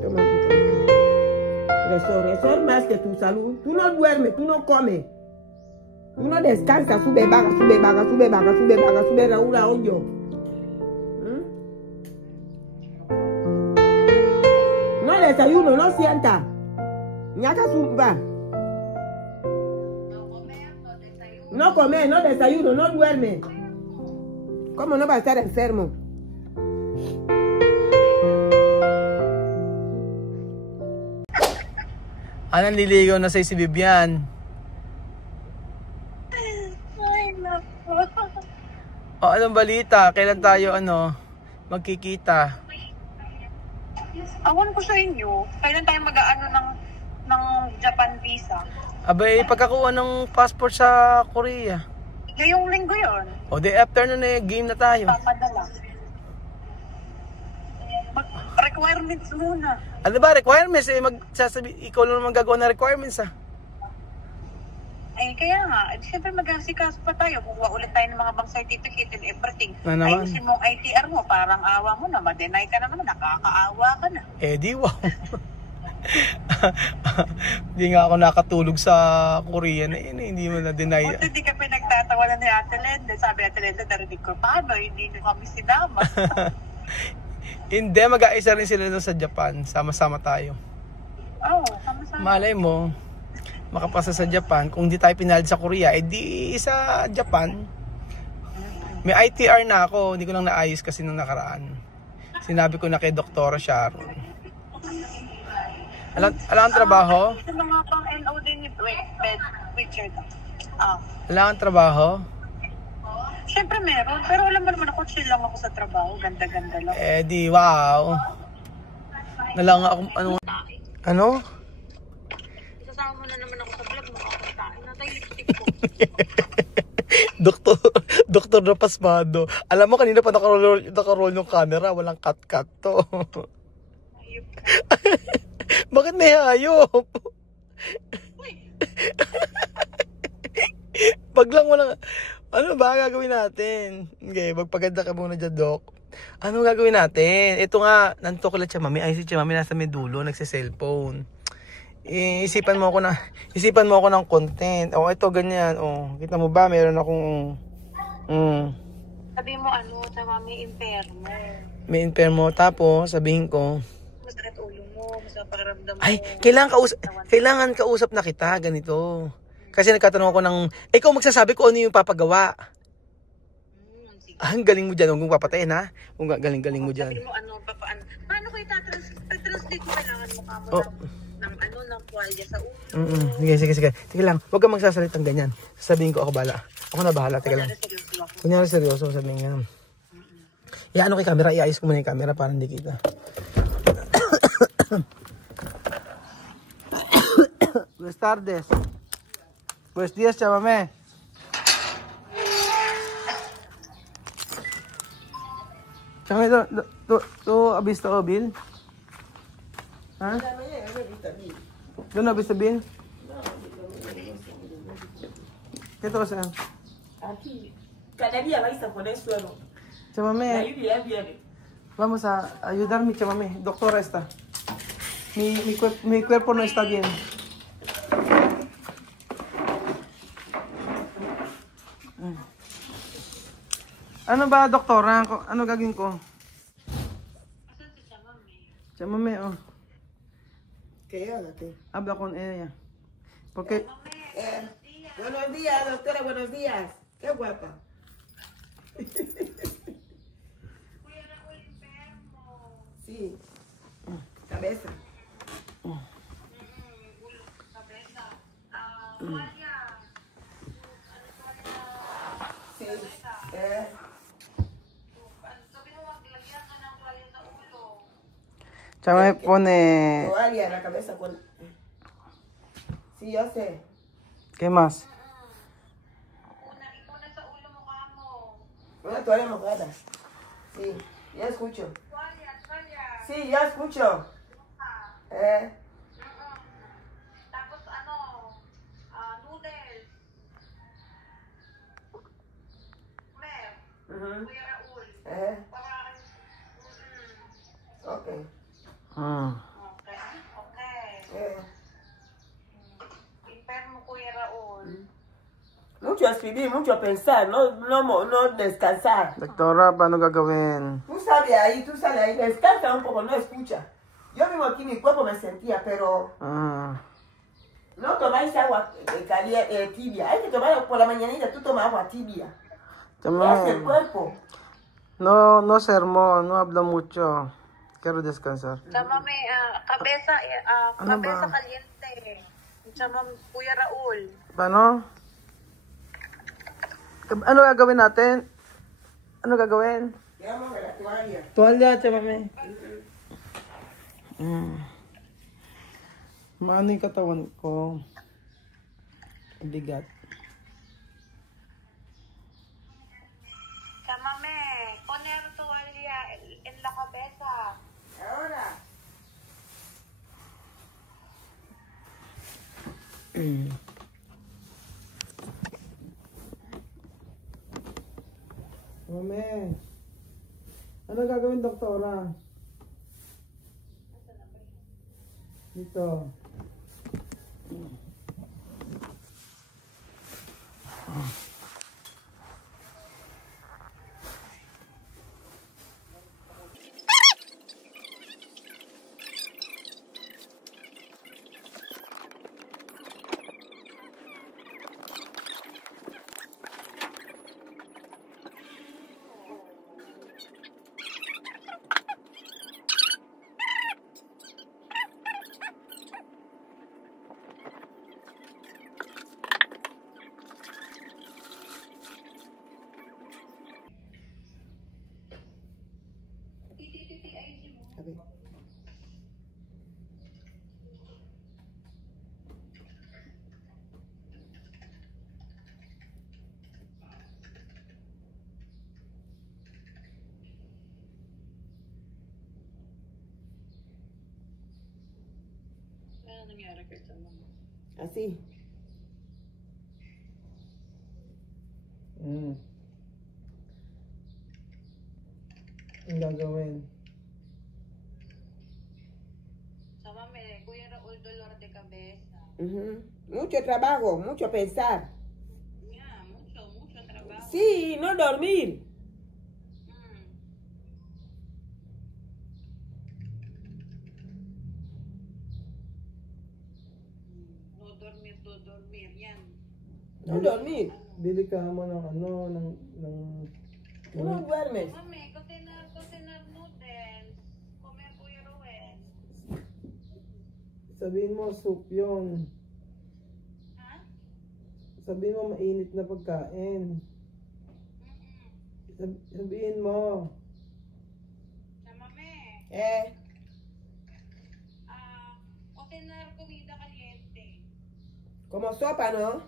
Toma tu tranquilo. Resor más que tu salud. Tú no duermes, tú no comes. Tú no descansas, sube, baja, sube, Raúl, hoyo. No desayuno, no sienta. Ñaca va. No comer, no desayuno, no duerme. ¿Cómo no va a estar enfermo? Anong liligaw na sa'yo si Vivian? Ay, naku. O anong balita? Kailan tayo magkikita? Awan ko sa inyo, kailan tayo mag-aano ng Japan visa? Abay, pagkakuha ng passport sa Korea. Ngayong linggo yun. O day after nun game na tayo. Papadala. Requirements muna. Ano ba requirements? Ikaw lang naman gagawa ng requirements Ay, kaya nga. Siyempre mag-asikaso pa tayo. Kukuha ulit tayo ng mga bank certificate and everything. Na naman. Ayusin mo ang ITR mo. Parang awa mo na. Ma-deny ka naman. Nakakaawa ka na. Di wow. Hindi nga ako nakatulog sa Korea na hindi mo na-deny. Buti hindi ka pinagtatawanan ni Ate Lenda. Sabi Ate Lenda, narinig ko, paano? Hindi nyo kami sinama. Hindi, mag-aisa rin sila sa Japan. Sama-sama tayo. Oo, sama-sama. Malay mo, makapasa sa Japan. Kung di tayo pinalad sa Korea, di sa Japan. May ITR na ako. Hindi ko lang naayos kasi nung nakaraan. Sinabi ko na kay Dr. Sharon. Alam ang trabaho? Ito na nga pang NO din ni Richard. Alam ang trabaho? Siyempre meron. Pero alam mo naman ako, chill lang ako sa trabaho. Ganda-ganda lang. Di wow. Nalang ako, Ano? Isasama mo na naman ako sa vlog. Makakatain na tayo lipstick ko. Doktor na pasmado. Alam mo, kanina pa nakaroll yung camera. Walang cut-cut to. Ayop ka. Bakit may hayop? Pag lang walang... Ano ba gagawin natin? Okay, magpaganda ka muna dyan, Doc. Ano gagawin natin? Ito nga, nantok lang siya, mami. Ay, si mami nasa may dulo, nagse-cellphone. Isipan mo ako ng content. Ito, ganyan. Kita mo ba? Meron akong... Sabi mo sa mami impermo. May impermo. Tapos, sabihin ko... Masakit ulo mo, masakit pakiramdam mo. Ay, kailangan kausap na kita, ganito. Kasi nagkatanong ako ng, ikaw magsasabi ko ano yung papagawa. Ang galing mo dyan, huwag mong papatayin ha. Galing mo dyan. Sabi mo paano ko i-translate mo? Kailangan mo ka mo ng tuwalya sa ulo. Sige. Sige lang, huwag kang magsasalitang ganyan. Sabihin ko, ako bahala. Ako na bahala, teka lang. Kunyari seryoso, sabihin nga. Iano kay camera, iayos ko muna yung camera para hindi kita. Buenas tardes. Buenos días, chamame. Chamame, ¿tú has visto Bill? ¿Ah? ¿Tú no has visto Bill? ¿Qué te pasa? Aquí. Cada día vais a poner suelo. Chamame, vamos a ayudarme, chamame. Doctora está. Mi cuerpo no está bien. Ano ba, doktora? Ano gagawin ko? Asan si Chamame? Chamame, Quédate. habla con ella. Porque... Buenos días, doctora, buenos días. Qué guapa. Kuya Raul impermo. Sí. Cabeza. Cabeza. Tuwalya. Sí. Sabi mo maglagyan ka ng tuwalya sa ulo. Chamame pone... Toalla en la cabeza con... Sí, yo sé. ¿Qué más? Ikaw na sa ulo mo ka mo. Una toalla mojada. Sí, ya escucho. Tuwalya. Sí, ya escucho. Tapos noodles. Mer. Kuya Raul. Ok. Okay. Okay. Enfermo, Kuya Raul. Mucho escribir, mucho pensar, no descansar. Doktora, paano gagawin? Tú sales ahí, descansa un poco, no escucha. Yo mismo aquí mi cuerpo me sentía, pero no tomáis agua tibia. Hay que tomar por la mañanita, tú tomas agua tibia. ¿Qué hace el cuerpo? No sermón, no habla mucho. Quiero descansar. Chámame, cabeza Ano ba? caliente. Chámame, Kuya Raul. Paano? Ano gagawin natin? Ano gagawin? Llamo a la toalla. Tuwalya, chamame. Maano yung katawan ko? Bigat. Chámame, poner toalla en la cabeza. Ahora. Mame, ano gagawin, doktora? Dito. Sabi. Ano nangyari kay Chámame? Así. Ang gagawin? Chámame, Kuya Raul, dolor de cabeza. Mucho trabajo, mucho pensar. Yeah, mucho trabajo. Sí, no dormir. No dormir, yan. No dormir. Bili ka mo ng Tú no duermes. Mami, cocinar noodles. Comer, Kuya Raul. Sabihin mo, soup yun. Ha? Sabihin mo, mainit na pagkain. Sabihin mo. Chámame, cocinar comida caliente. Como sopa, ¿no?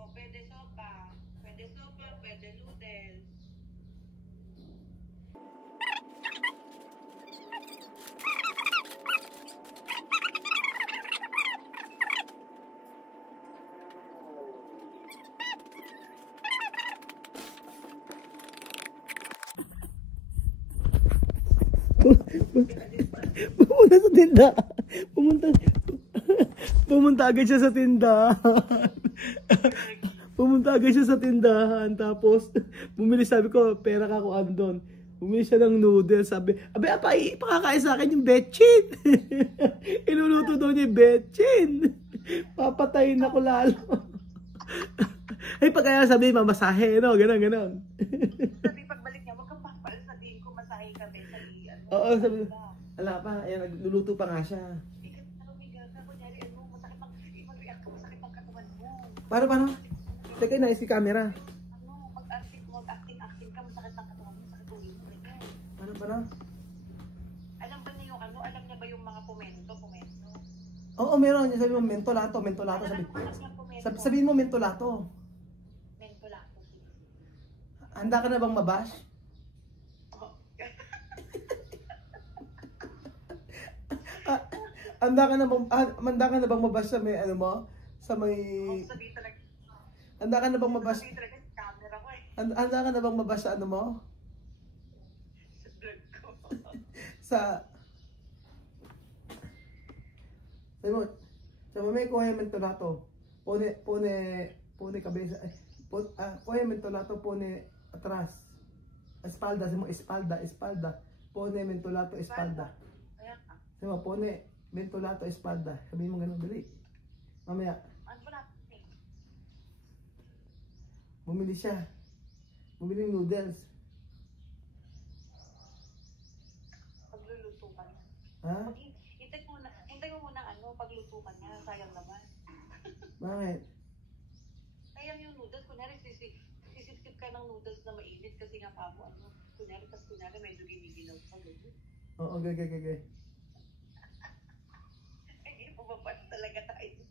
O pwede sopa, pwede noodles. Pumunta sa tinda. Pumunta agad siya sa tindahan. Pumunta agad siya sa tindahan. Tapos, bumili, sabi ko, pera ka kung ano doon. Bumili siya ng noodles. Sabi, pakakain sa akin yung betchin. Iluluto daw niya yung betchin. Papatayin ako lalo. Ay, pagkaya sabi, mamasahe, no? Ganon. Sabi pagbalik niya, huwag kang papalit, sabihin ko masahe kami sa iyan. Oo, sabi, ala pa, ayan, nagluluto pa nga siya. Paano? Teka, nais si camera. Mag-acting ka, masakit ang katawan mo, masakit ang ino. Paano? Alam ba niya yung alam niya ba yung mga pumento? Oo, meron. Sabi mo, mentolato. Sabihin mo, mentolato. Mentolato. Handa ka na bang mabash? Handa ka na bang mabash sa may, ano mo? Sa may... Sabi talaga. Handa ka na bang mabash? Sabi talaga sa camera ko eh. Handa ka na bang mabash sa ano mo? Sa vlog ko. Sa... Sabi mo, mami, kuha yung mentolato. Pone cabeza. Kuha yung mentolato, pone atrás. Espalda, sabi mo, espalda. Pone mentolato, espalda. Ayan ka. Sabi mo, pone mentolato, espalda. Sabi mo ganun, dali. Mamaya, Ano ba natin? bumili siya. Bumili ng noodles. Pagluluto ka niya. Ha? Hintay mo muna pagluto ka niya. Sayang naman. Bakit? Sayang yung noodles. Kunyari, sisip ka ng noodles na mainit kasi nga pa mo, kunyari medyo ginigilaw pa. Oo, okay. Ay, bumabas talaga tayo.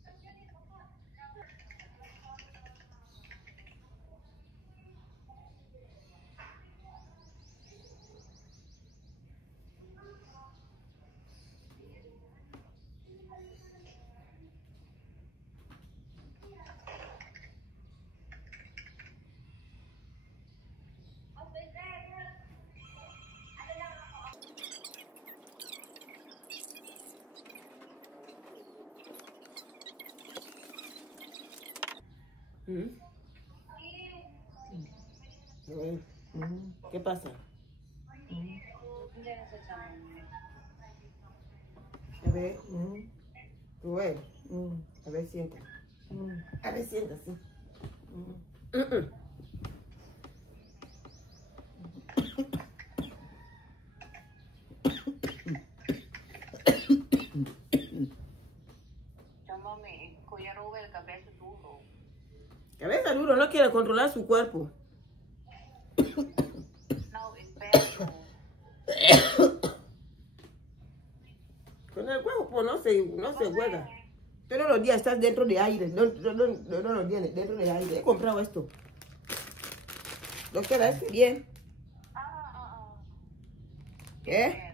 ¿Qué pasa? Hindi na sasama mo. A ver, Rubén, a ver, sienta. A ver, sienta, sí. Llámame, Kuya Rubel, cabeza duro. Cabeza duro, no quiere controlar su cuerpo. No, enfermo. Con el cuerpo no se juega. Todos los días estás dentro de aire. No los días dentro de aire. He comprado esto. Doctora, ¿es bien? ¿Qué?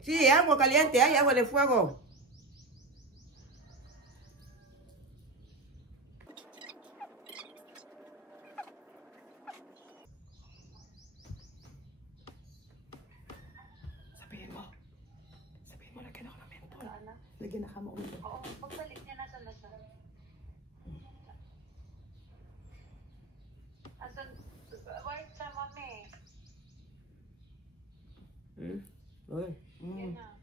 Sí, agua caliente, hay agua de fuego. Sabihin mo, lagyan ako ng mentol. Lagyan na ka mo ulo. Oo, pagbalik niya nasa nasa. Asan, wait sa mami. Uy. Yan na.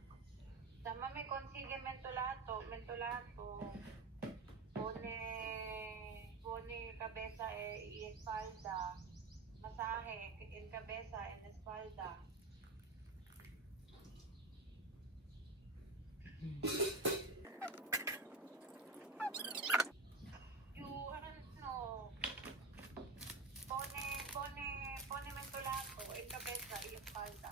Sa mami, consigue mentolato. Pone cabeza y espalda. Masaje en cabeza, en espalda. Pone mentolato en cabeza y espalda.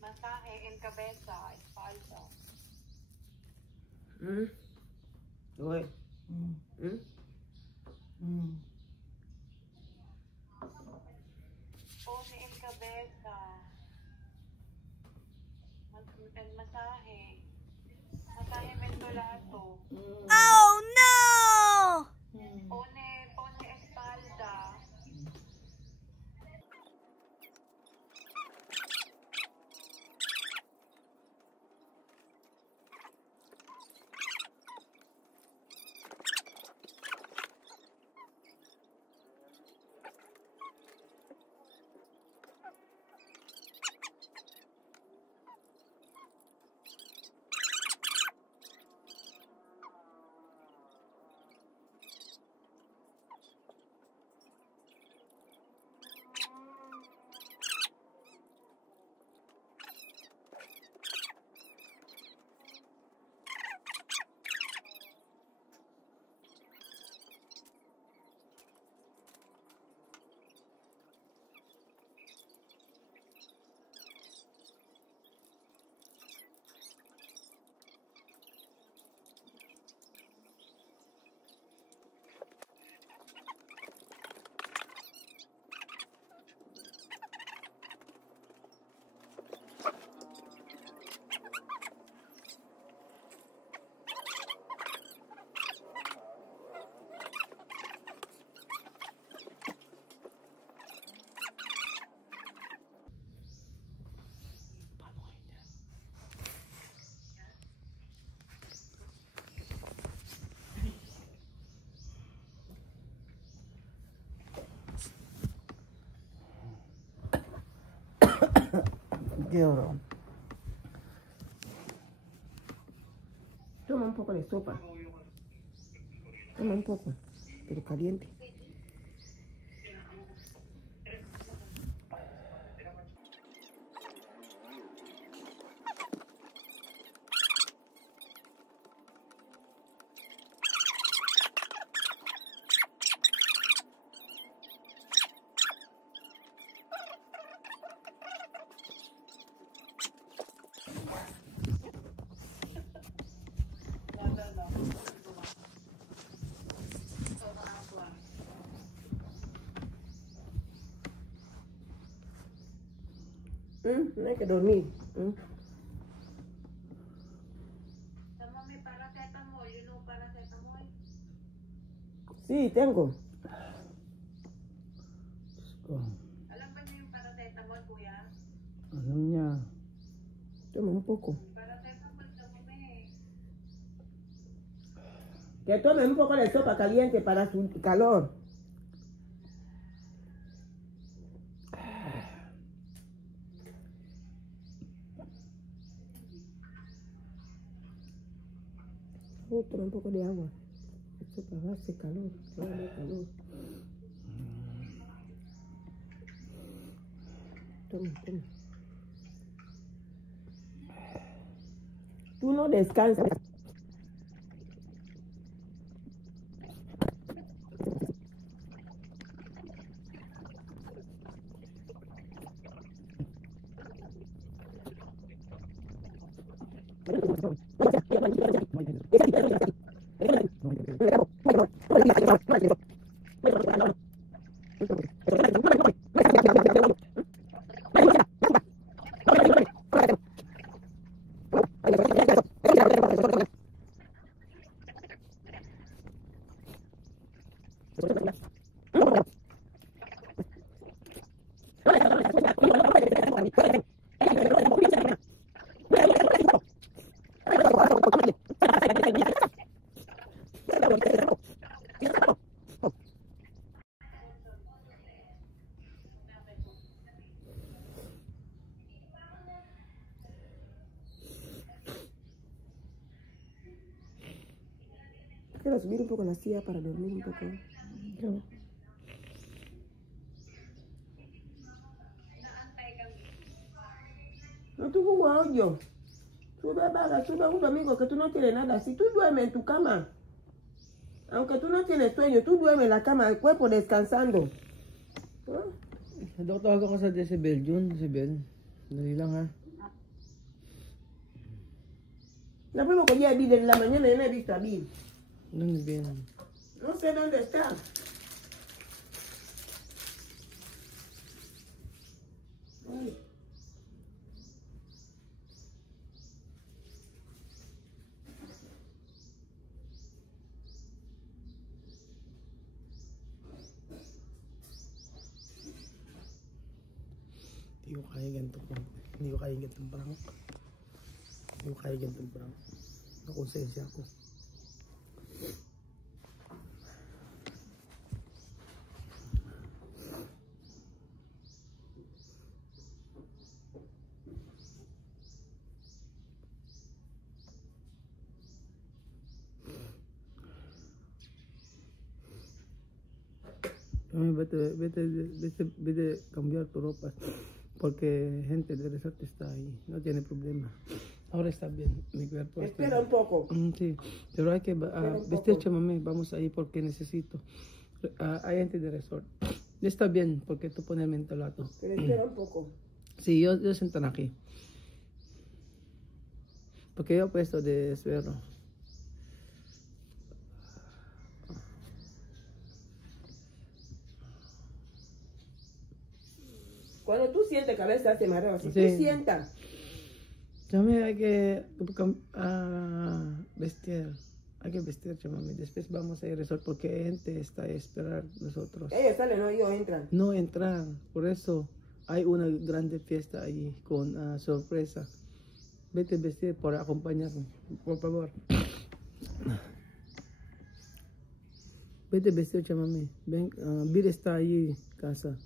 Masaje en cabeza, espalda. Uy. Pone en cabeza. El masaje. Masaje mentolato. Oh no! Pone espalda. ¿Qué oro? Toma un poco de sopa. Toma un poco, pero caliente. No hay que dormir. Tómame paracetamol, you know paracetamol? Sí, tengo. Alam ba niyo yung paracetamol, kuya? Alam niya. Toma un poco. Paracetamol, tómame. Que tome un poco de sopa caliente para su calor. Toma un poco de agua. Esto para darse calor. Calor. Toma. Tú no descansas. Quiero subir un poco la silla para dormir un poco. No tuvo guayo. Sube un domingo que tú no tienes nada. Si tú duermes en tu cama, aunque tú no tienes sueño, tú duermes en la cama, el cuerpo descansando. Tawag ako sa Decibel, Jun. Decibel. Dali lang ha. La fuimos con Bill en la mañana y no he visto a Bill. ¿Dónde viene? No sé dónde está. Ay. Hindi ko kaya ganitong prank. Hindi ko kaya ganitong prank. Nakonsensya ako. Vete cambiar tu ropa porque gente de resort está ahí, no tiene problema. Ahora está bien, mi cuerpo está Espera un poco. Sí, pero hay que vestirse, mami, vamos ahí porque necesito. Hay gente de resort. Está bien porque tú pones el mentolato. Pero espera un poco. Sí, yo sentan aquí. Porque yo he puesto de suero. Cuando tú sientes cabeza te mareo, si Sí. tú sientas. También hay que vestir. Hay que vestirse, mami. Después vamos a ir al resort porque gente está a esperar nosotros. Ellos salen, no, ellos entran. No entran, por eso hay una grande fiesta ahí con sorpresa. Vete a vestir por acompañarme, por favor. Vete a vestir, mami. Ven, Bill está ahí, casa.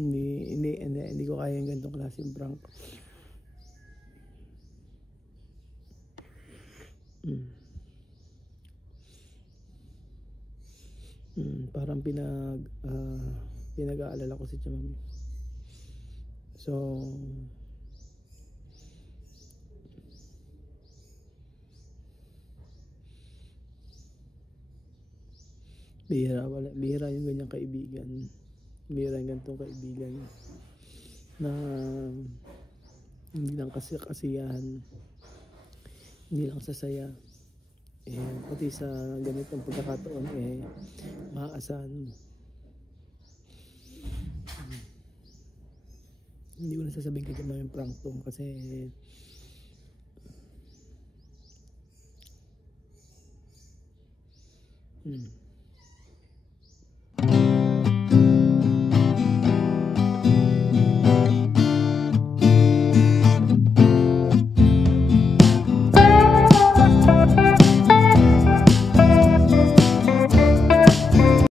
Hindi ko kaya yung ganitong klaseng prank. Parang pinag-aalala ko si Chamami. So bihira yung ganyang kaibigan. Bihira yung ganitong kaibigan na hindi lang kasi kasiyahan, hindi lang sasaya, pati sa ganitong pagkakataon maaasahan mo. Hindi ko nasasabihin kay Chamami yung prank to kasi